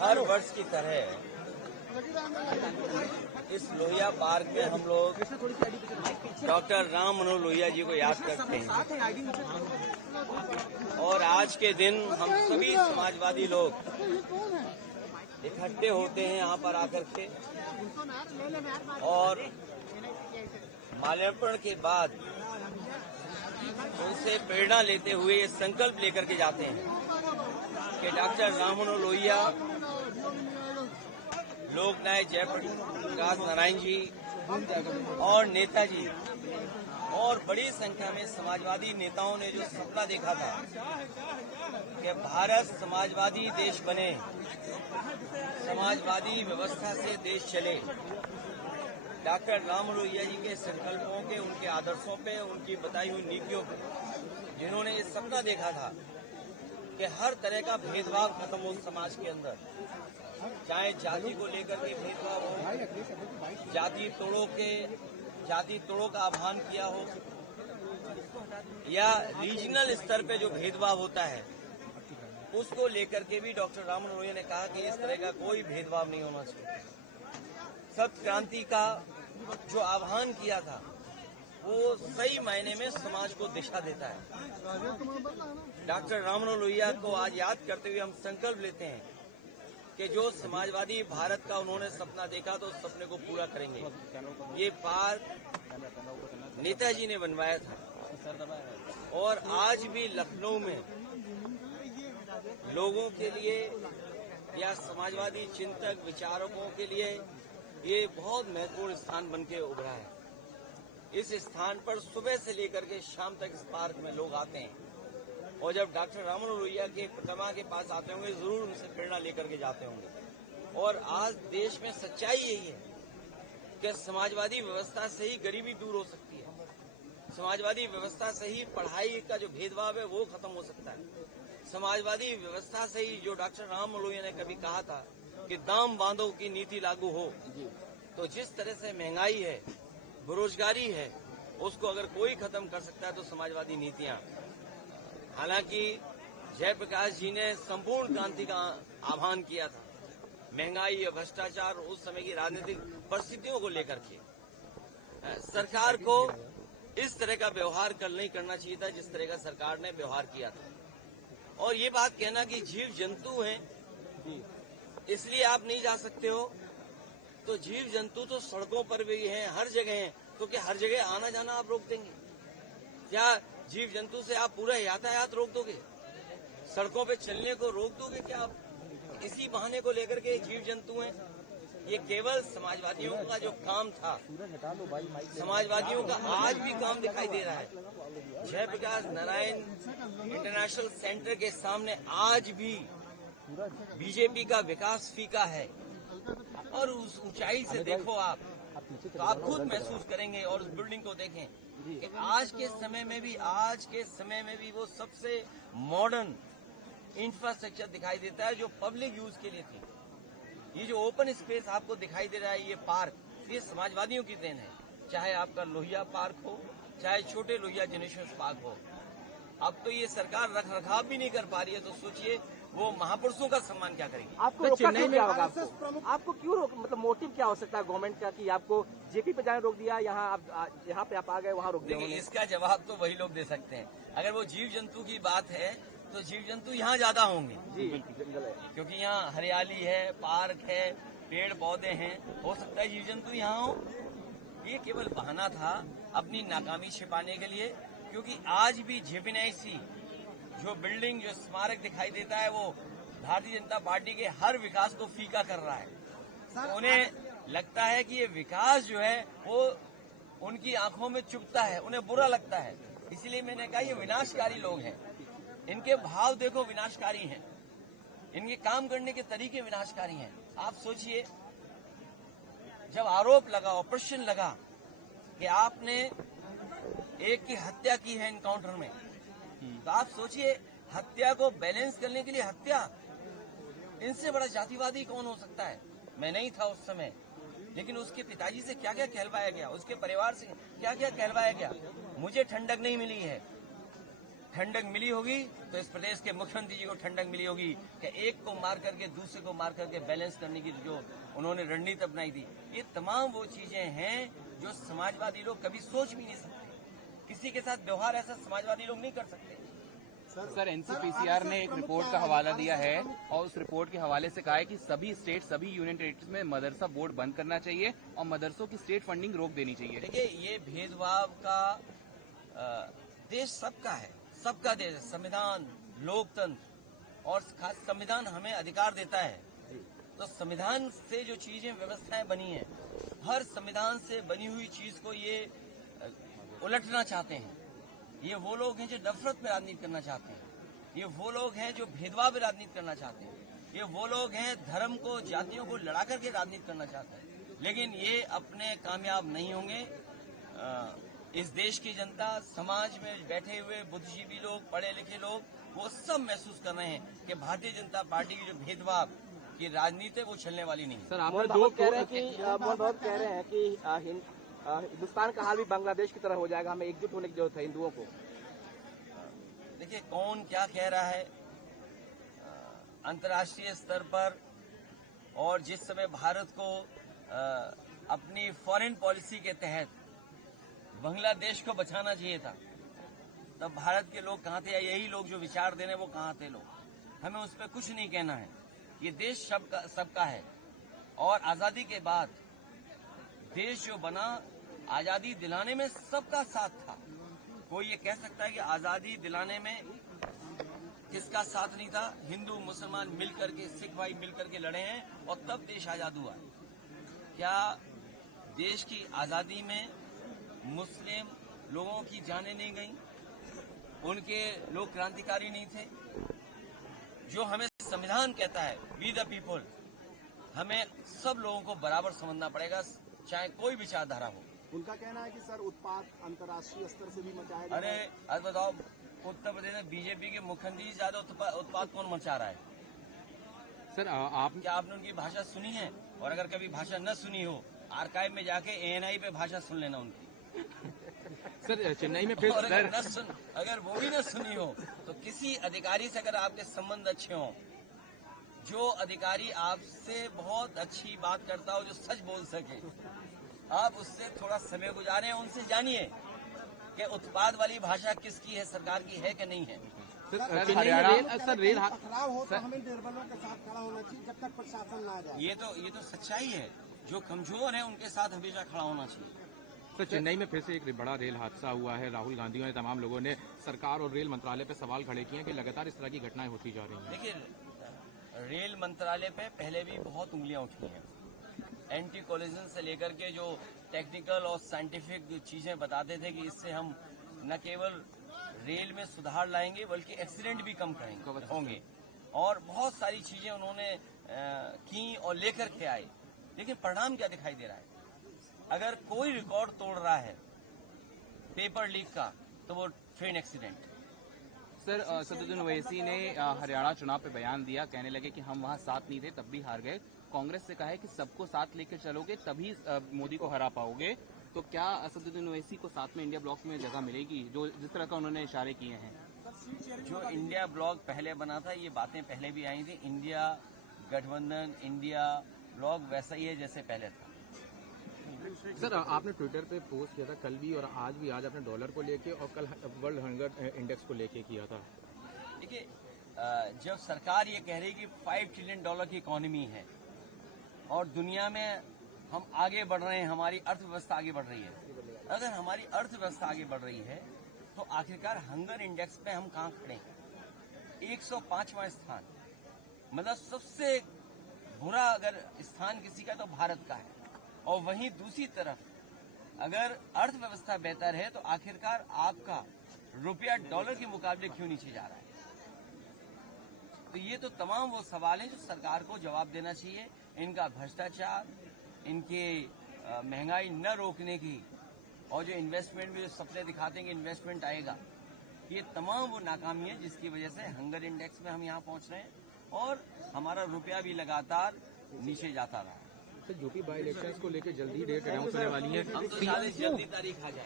हर वर्ष की तरह इस लोहिया पार्क में हम लोग डॉक्टर राम मनोहर लोहिया जी को याद करते हैं और आज के दिन हम सभी समाजवादी लोग इकट्ठे होते हैं यहाँ पर आकर के और माल्यार्पण के बाद उनसे प्रेरणा लेते हुए ये संकल्प लेकर के जाते हैं कि डॉक्टर राम मनोहर लोहिया, लोकनायक जयप्रकाश नारायण जी और नेताजी और बड़ी संख्या में समाजवादी नेताओं ने जो सपना देखा था कि भारत समाजवादी देश बने, समाजवादी व्यवस्था से देश चले, डॉक्टर राम मनोहर लोहिया जी के संकल्पों के, उनके आदर्शों पे, उनकी बताई हुई नीतियों पे, जिन्होंने ये सपना देखा था कि हर तरह का भेदभाव खत्म हो समाज के अंदर, चाहे जाति को लेकर के भेदभाव हो, जाति तोड़ों का आह्वान किया हो, या रीजनल स्तर पे जो भेदभाव होता है उसको लेकर के भी डॉक्टर राम मनोहर लोहिया ने कहा कि इस तरह का कोई भेदभाव नहीं होना चाहिए। सत्य क्रांति का जो आह्वान किया था वो सही मायने में समाज को दिशा देता है। डॉक्टर राम मनोहर लोहिया को आज याद करते हुए हम संकल्प लेते हैं कि जो समाजवादी भारत का उन्होंने सपना देखा तो उस सपने को पूरा करेंगे। ये पार्क नेताजी ने बनवाया था और आज भी लखनऊ में लोगों के लिए या समाजवादी चिंतक विचारकों के लिए ये बहुत महत्वपूर्ण स्थान बन के उभरा है। इस स्थान पर सुबह से लेकर के शाम तक इस पार्क में लोग आते हैं और जब डॉक्टर राम मनोहर लोहिया के प्रतिमा के पास आते होंगे जरूर उनसे प्रेरणा लेकर के जाते होंगे। और आज देश में सच्चाई यही है कि समाजवादी व्यवस्था से ही गरीबी दूर हो सकती है, समाजवादी व्यवस्था से ही पढ़ाई का जो भेदभाव है वो खत्म हो सकता है, समाजवादी व्यवस्था से ही जो डॉक्टर राम मनोहर लोहिया ने कभी कहा था कि दाम बांधो की नीति लागू हो, तो जिस तरह से महंगाई है, बेरोजगारी है, उसको अगर कोई खत्म कर सकता है तो समाजवादी नीतियां। हालांकि जयप्रकाश जी ने संपूर्ण क्रांति का आह्वान किया था, महंगाई और भ्रष्टाचार उस समय की राजनीतिक परिस्थितियों को लेकर के सरकार को इस तरह का व्यवहार कल नहीं करना चाहिए था जिस तरह का सरकार ने व्यवहार किया था। और ये बात कहना कि जीव जंतु हैं इसलिए आप नहीं जा सकते हो, तो जीव जंतु तो सड़कों पर भी हैं, हर जगह हैं, तो क्या हर जगह आना जाना आप रोक देंगे? क्या जीव जंतु से आप पूरा यातायात रोक दोगे? सड़कों पे चलने को रोक दोगे क्या आप? इसी बहाने को लेकर के जीव जंतु हैं। ये केवल समाजवादियों का जो काम था, समाजवादियों का आज भी काम दिखाई दे रहा है। जयप्रकाश नारायण इंटरनेशनल सेंटर के सामने आज भी बीजेपी का विकास फीका है और उस ऊंचाई से देखो आप तो आप खुद महसूस करेंगे और उस बिल्डिंग को देखें कि आज के समय में भी वो सबसे मॉडर्न इंफ्रास्ट्रक्चर दिखाई देता है जो पब्लिक यूज के लिए थी। ये जो ओपन स्पेस आपको दिखाई दे रहा है, ये पार्क, ये समाजवादियों की देन है। चाहे आपका लोहिया पार्क हो, चाहे छोटे लोहिया जेनेरेशन पार्क हो। अब तो ये सरकार रख रखाव भी नहीं कर पा रही है, तो सोचिए वो महापुरुषों का सम्मान क्या करेंगे। आपको रोका क्यों क्या होगा? आपको क्यों रोक, मतलब मोटिव क्या हो सकता है गवर्नमेंट का कि आपको जेपी पे जाने रोक दिया, यहाँ पे आप आ गए वहाँ रोक दिया? देखिए, इसका जवाब तो वही लोग दे सकते हैं। अगर वो जीव जंतु की बात है तो जीव जंतु यहाँ ज्यादा होंगे जी, जंगल है, क्योंकि यहाँ हरियाली है, पार्क है, पेड़ पौधे हैं, हो सकता है जीव जंतु यहाँ हो। ये केवल बहाना था अपनी नाकामी छिपाने के लिए, क्योंकि आज भी जेपीएनआईसी जो बिल्डिंग, जो स्मारक दिखाई देता है, वो भारतीय जनता पार्टी के हर विकास को फीका कर रहा है। तो उन्हें लगता है कि ये विकास जो है वो उनकी आंखों में चुभता है, उन्हें बुरा लगता है। इसलिए मैंने कहा ये विनाशकारी लोग हैं, इनके भाव देखो विनाशकारी हैं, इनके काम करने के तरीके विनाशकारी हैं। आप सोचिए, जब आरोप लगा, ऑपरेशन लगा कि आपने एक की हत्या की है एनकाउंटर में, तो आप सोचिए हत्या को बैलेंस करने के लिए हत्या, इनसे बड़ा जातिवादी कौन हो सकता है? मैं नहीं था उस समय, लेकिन उसके पिताजी से क्या क्या कहलवाया गया, उसके परिवार से क्या क्या कहलवाया गया, मुझे ठंडक नहीं मिली है। ठंडक मिली होगी तो इस प्रदेश के मुख्यमंत्री जी को ठंडक मिली होगी कि एक को मार करके दूसरे को मार करके बैलेंस करने की जो उन्होंने रणनीति अपनाई थी। ये तमाम वो चीजें हैं जो समाजवादी लोग कभी सोच भी नहीं सकते। किसी के साथ व्यवहार ऐसा समाजवादी लोग नहीं कर सकते। सर एनसीपीसीआर ने एक रिपोर्ट का हवाला दिया है और उस रिपोर्ट के हवाले से कहा है कि सभी स्टेट, सभी यूनियन टेरिटरीज में मदरसा बोर्ड बंद करना चाहिए और मदरसों की स्टेट फंडिंग रोक देनी चाहिए। देखिए, ये भेदभाव का देश सबका है, सबका देश है। संविधान, लोकतंत्र और खास संविधान हमें अधिकार देता है। तो संविधान से जो चीजें व्यवस्थाएं बनी हैं, हर संविधान से बनी हुई चीज को ये उलटना चाहते हैं। ये वो लोग हैं जो नफरत में राजनीति करना चाहते हैं। ये वो लोग हैं जो भेदभाव में राजनीति करना चाहते हैं। ये वो लोग हैं धर्म को, जातियों को लड़ा करके राजनीति करना चाहते हैं। लेकिन ये अपने कामयाब नहीं होंगे। इस देश की जनता, समाज में बैठे हुए बुद्धिजीवी लोग, पढ़े लिखे लोग, वो सब महसूस कर रहे हैं कि भारतीय जनता पार्टी की जो भेदभाव की राजनीति वो चलने वाली नहीं। सर, आप मोहन कह रहे हैं कि हिंदुस्तान का हाल भी बांग्लादेश की तरह हो जाएगा, हमें एकजुट होने की जरूरत है हिंदुओं को। देखिए, कौन क्या कह रहा है अंतर्राष्ट्रीय स्तर पर, और जिस समय भारत को अपनी फॉरेन पॉलिसी के तहत बांग्लादेश को बचाना चाहिए था, तब भारत के लोग कहाँ थे, या यही लोग जो विचार दे रहे हैं वो कहाँ थे लोग। हमें उस पर कुछ नहीं कहना है। ये देश सबका है और आजादी के बाद देश जो बना, आजादी दिलाने में सबका साथ था। कोई ये कह सकता है कि आजादी दिलाने में किसका साथ नहीं था? हिंदू मुसलमान मिलकर के, सिख भाई मिलकर के लड़े हैं और तब देश आजाद हुआ। क्या देश की आजादी में मुस्लिम लोगों की जानें नहीं गई? उनके लोग क्रांतिकारी नहीं थे? जो हमें संविधान कहता है, वी द पीपल, हमें सब लोगों को बराबर समझना पड़ेगा, चाहे कोई विचारधारा हो। उनका कहना है कि सर उत्पाद अंतर्राष्ट्रीय स्तर से भी मचाया जा रहा है। अरे आज बताओ, उत्तर प्रदेश में बीजेपी के मुख्यमंत्री से ज्यादा उत्पाद कौन मचा रहा है? सर क्या आपने उनकी भाषा सुनी है? और अगर कभी भाषा न सुनी हो, आर्काइव में जाके ANI पे भाषा सुन लेना उनकी। सर चेन्नई में फिर अगर वो भी न सुनी हो तो किसी अधिकारी से अगर आपके संबंध अच्छे हों, जो अधिकारी आपसे बहुत अच्छी बात करता हो, जो सच बोल सके, आप उससे थोड़ा समय गुजारें, उनसे जानिए कि उत्पाद वाली भाषा किसकी है, सरकार की है कि नहीं है। खराब हो तो हमें निर्बलों के साथ खड़ा होना चाहिए जब तक प्रशासन ना आ जाए। ये तो सच्चाई है। जो कमजोर है उनके साथ हमेशा खड़ा होना चाहिए। तो चेन्नई में फिर से एक बड़ा रेल हादसा हुआ है। राहुल गांधी और तमाम लोगों ने सरकार और रेल मंत्रालय पर सवाल खड़े किए हैं कि लगातार इस तरह की घटनाएं होती जा रही हैं। देखिए, रेल मंत्रालय पे पहले भी बहुत उंगलियां उठी हैं। एंटी कोलिजन से लेकर के जो टेक्निकल और साइंटिफिक चीजें बताते थे कि इससे हम न केवल रेल में सुधार लाएंगे बल्कि एक्सीडेंट भी कम होंगे, और बहुत सारी चीजें उन्होंने की और लेकर के आए। लेकिन परिणाम क्या दिखाई दे रहा है? अगर कोई रिकॉर्ड तोड़ रहा है पेपर लीक का, तो वो train accident. Sir Asaduddin Owaisi ने हरियाणा चुनाव पे बयान दिया, कहने लगे कि हम वहां साथ नहीं थे तब भी हार गए। कांग्रेस से कहा है कि सबको साथ लेकर चलोगे तभी मोदी को हरा पाओगे। तो क्या असदुद्दीन ओवैसी को साथ में इंडिया ब्लॉक में जगह मिलेगी, जो जिस तरह का उन्होंने इशारे किए हैं? जो इंडिया ब्लॉक पहले बना था, ये बातें पहले भी आई थी। इंडिया गठबंधन, इंडिया ब्लॉक वैसा ही है जैसे पहले था। सर आपने ट्विटर पे पोस्ट किया था कल भी और आज भी, आज आपने डॉलर को लेके और कल वर्ल्ड हंगर इंडेक्स को लेके किया था। देखिए, जब सरकार ये कह रही कि $5 ट्रिलियन की इकोनॉमी है और दुनिया में हम आगे बढ़ रहे हैं, हमारी अर्थव्यवस्था आगे बढ़ रही है, अगर हमारी अर्थव्यवस्था आगे बढ़ रही है तो आखिरकार हंगर इंडेक्स पे हम कहाँ खड़े हैं? 105वां स्थान, मतलब सबसे बुरा अगर स्थान किसी का तो भारत का है। और वहीं दूसरी तरफ अगर अर्थव्यवस्था बेहतर है तो आखिरकार आपका रुपया डॉलर के मुकाबले क्यों नीचे जा रहा है? तो ये तो तमाम वो सवाल हैं जो सरकार को जवाब देना चाहिए। इनका भ्रष्टाचार, इनके महंगाई न रोकने की, और जो इन्वेस्टमेंट में जो सपने दिखाते हैं कि इन्वेस्टमेंट आएगा, ये तमाम वो नाकामी है जिसकी वजह से हंगर इंडेक्स में हम यहाँ पहुंच रहे हैं और हमारा रुपया भी लगातार नीचे जाता रहा है। यूपी बाई इलेक्शंस को लेकर जल्दी डेट अनाउंस होने वाली है। हम तो चाहे जल्दी तारीख आ जाए।